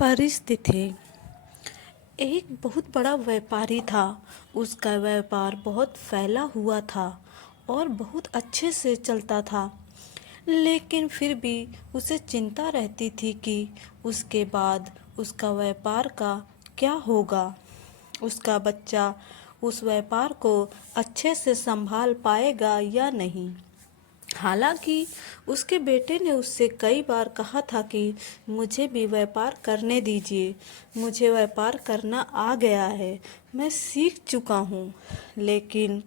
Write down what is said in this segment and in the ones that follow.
परिस्थिति। एक बहुत बड़ा व्यापारी था। उसका व्यापार बहुत फैला हुआ था और बहुत अच्छे से चलता था। लेकिन फिर भी उसे चिंता रहती थी कि उसके बाद उसका व्यापार का क्या होगा। उसका बच्चा उस व्यापार को अच्छे से संभाल पाएगा या नहीं। हालांकि उसके बेटे ने उससे कई बार कहा था कि मुझे भी व्यापार करने दीजिए, मुझे व्यापार करना आ गया है, मैं सीख चुका हूँ। लेकिन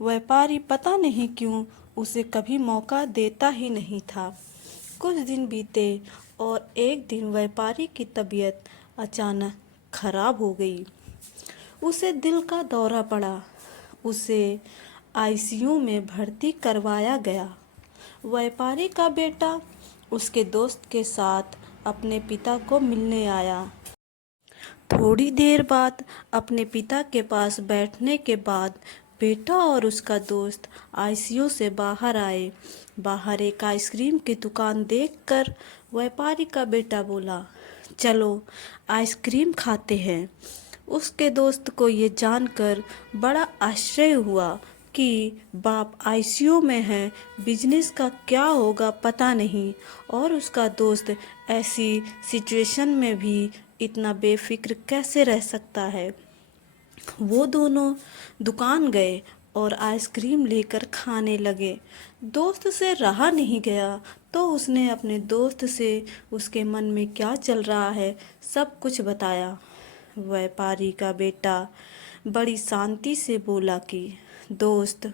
व्यापारी पता नहीं क्यों उसे कभी मौका देता ही नहीं था। कुछ दिन बीते और एक दिन व्यापारी की तबीयत अचानक खराब हो गई। उसे दिल का दौरा पड़ा। उसे आईसीयू में भर्ती करवाया गया। व्यापारी का बेटा उसके दोस्त के साथ अपने पिता को मिलने आया। थोड़ी देर बाद अपने पिता के पास बैठने के बाद बेटा और उसका दोस्त आईसीयू से बाहर आए। बाहर एक आइसक्रीम की दुकान देखकर व्यापारी का बेटा बोला, चलो आइसक्रीम खाते हैं। उसके दोस्त को ये जानकर बड़ा आश्चर्य हुआ कि बाप आईसीयू में है, बिजनेस का क्या होगा पता नहीं। और उसका दोस्त ऐसी सिचुएशन में भी इतना बेफिक्र कैसे रह सकता है। वो दोनों दुकान गए और आइसक्रीम लेकर खाने लगे। दोस्त से रहा नहीं गया तो उसने अपने दोस्त से उसके मन में क्या चल रहा है सब कुछ बताया। व्यापारी का बेटा बड़ी शांति से बोला कि दोस्त,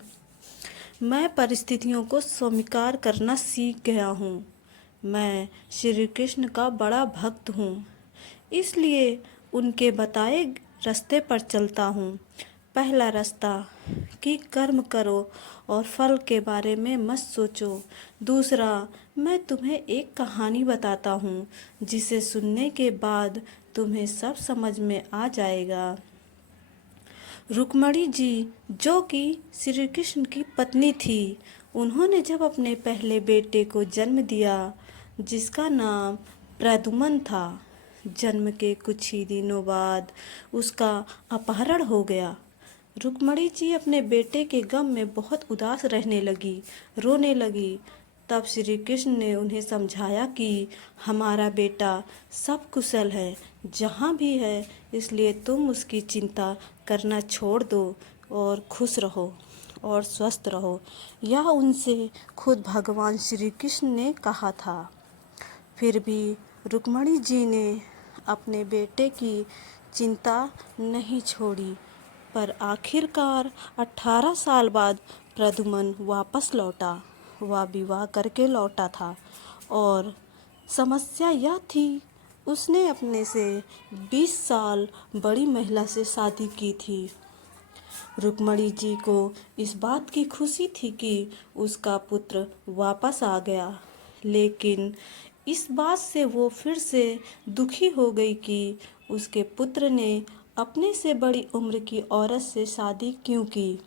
मैं परिस्थितियों को स्वीकार करना सीख गया हूँ। मैं श्री कृष्ण का बड़ा भक्त हूँ, इसलिए उनके बताए रास्ते पर चलता हूँ। पहला रास्ता कि कर्म करो और फल के बारे में मत सोचो। दूसरा, मैं तुम्हें एक कहानी बताता हूँ जिसे सुनने के बाद तुम्हें सब समझ में आ जाएगा। रुक्मणी जी, जो कि श्री कृष्ण की पत्नी थी, उन्होंने जब अपने पहले बेटे को जन्म दिया जिसका नाम प्रद्युम्न था, जन्म के कुछ ही दिनों बाद उसका अपहरण हो गया। रुक्मणी जी अपने बेटे के गम में बहुत उदास रहने लगी, रोने लगी। तब श्री कृष्ण ने उन्हें समझाया कि हमारा बेटा सब कुशल है, जहाँ भी है, इसलिए तुम उसकी चिंता करना छोड़ दो और खुश रहो और स्वस्थ रहो। यह उनसे खुद भगवान श्री कृष्ण ने कहा था। फिर भी रुक्मणी जी ने अपने बेटे की चिंता नहीं छोड़ी, पर आखिरकार 18 साल बाद प्रद्युम्न वापस लौटा। वह विवाह करके लौटा था और समस्या यह थी, उसने अपने से 20 साल बड़ी महिला से शादी की थी। रुक्मणी जी को इस बात की खुशी थी कि उसका पुत्र वापस आ गया, लेकिन इस बात से वो फिर से दुखी हो गई कि उसके पुत्र ने अपने से बड़ी उम्र की औरत से शादी क्यों की।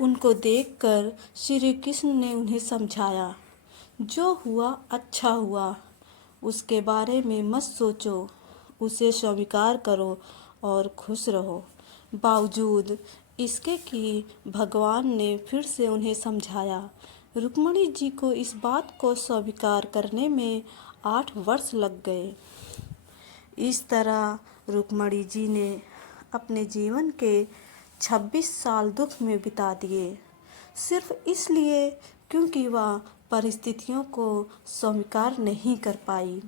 उनको देखकर श्री कृष्ण ने उन्हें समझाया, जो हुआ अच्छा हुआ, उसके बारे में मत सोचो, उसे स्वीकार करो और खुश रहो। बावजूद इसके कि भगवान ने फिर से उन्हें समझाया, रुक्मणी जी को इस बात को स्वीकार करने में 8 वर्ष लग गए। इस तरह रुक्मणी जी ने अपने जीवन के 26 साल दुख में बिता दिए, सिर्फ इसलिए क्योंकि वह परिस्थितियों को स्वीकार नहीं कर पाई।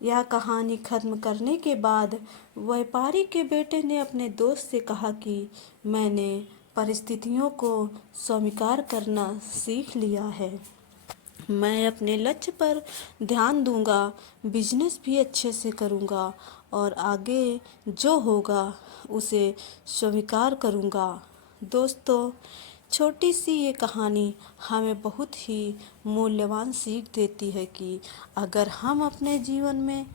यह कहानी खत्म करने के बाद व्यापारी के बेटे ने अपने दोस्त से कहा कि मैंने परिस्थितियों को स्वीकार करना सीख लिया है। मैं अपने लक्ष्य पर ध्यान दूंगा, बिजनेस भी अच्छे से करूंगा और आगे जो होगा उसे स्वीकार करूंगा। दोस्तों, छोटी सी ये कहानी हमें बहुत ही मूल्यवान सीख देती है कि अगर हम अपने जीवन में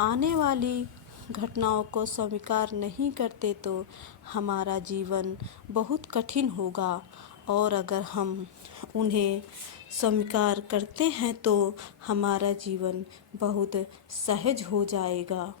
आने वाली घटनाओं को स्वीकार नहीं करते तो हमारा जीवन बहुत कठिन होगा, और अगर हम उन्हें स्वीकार करते हैं तो हमारा जीवन बहुत सहज हो जाएगा।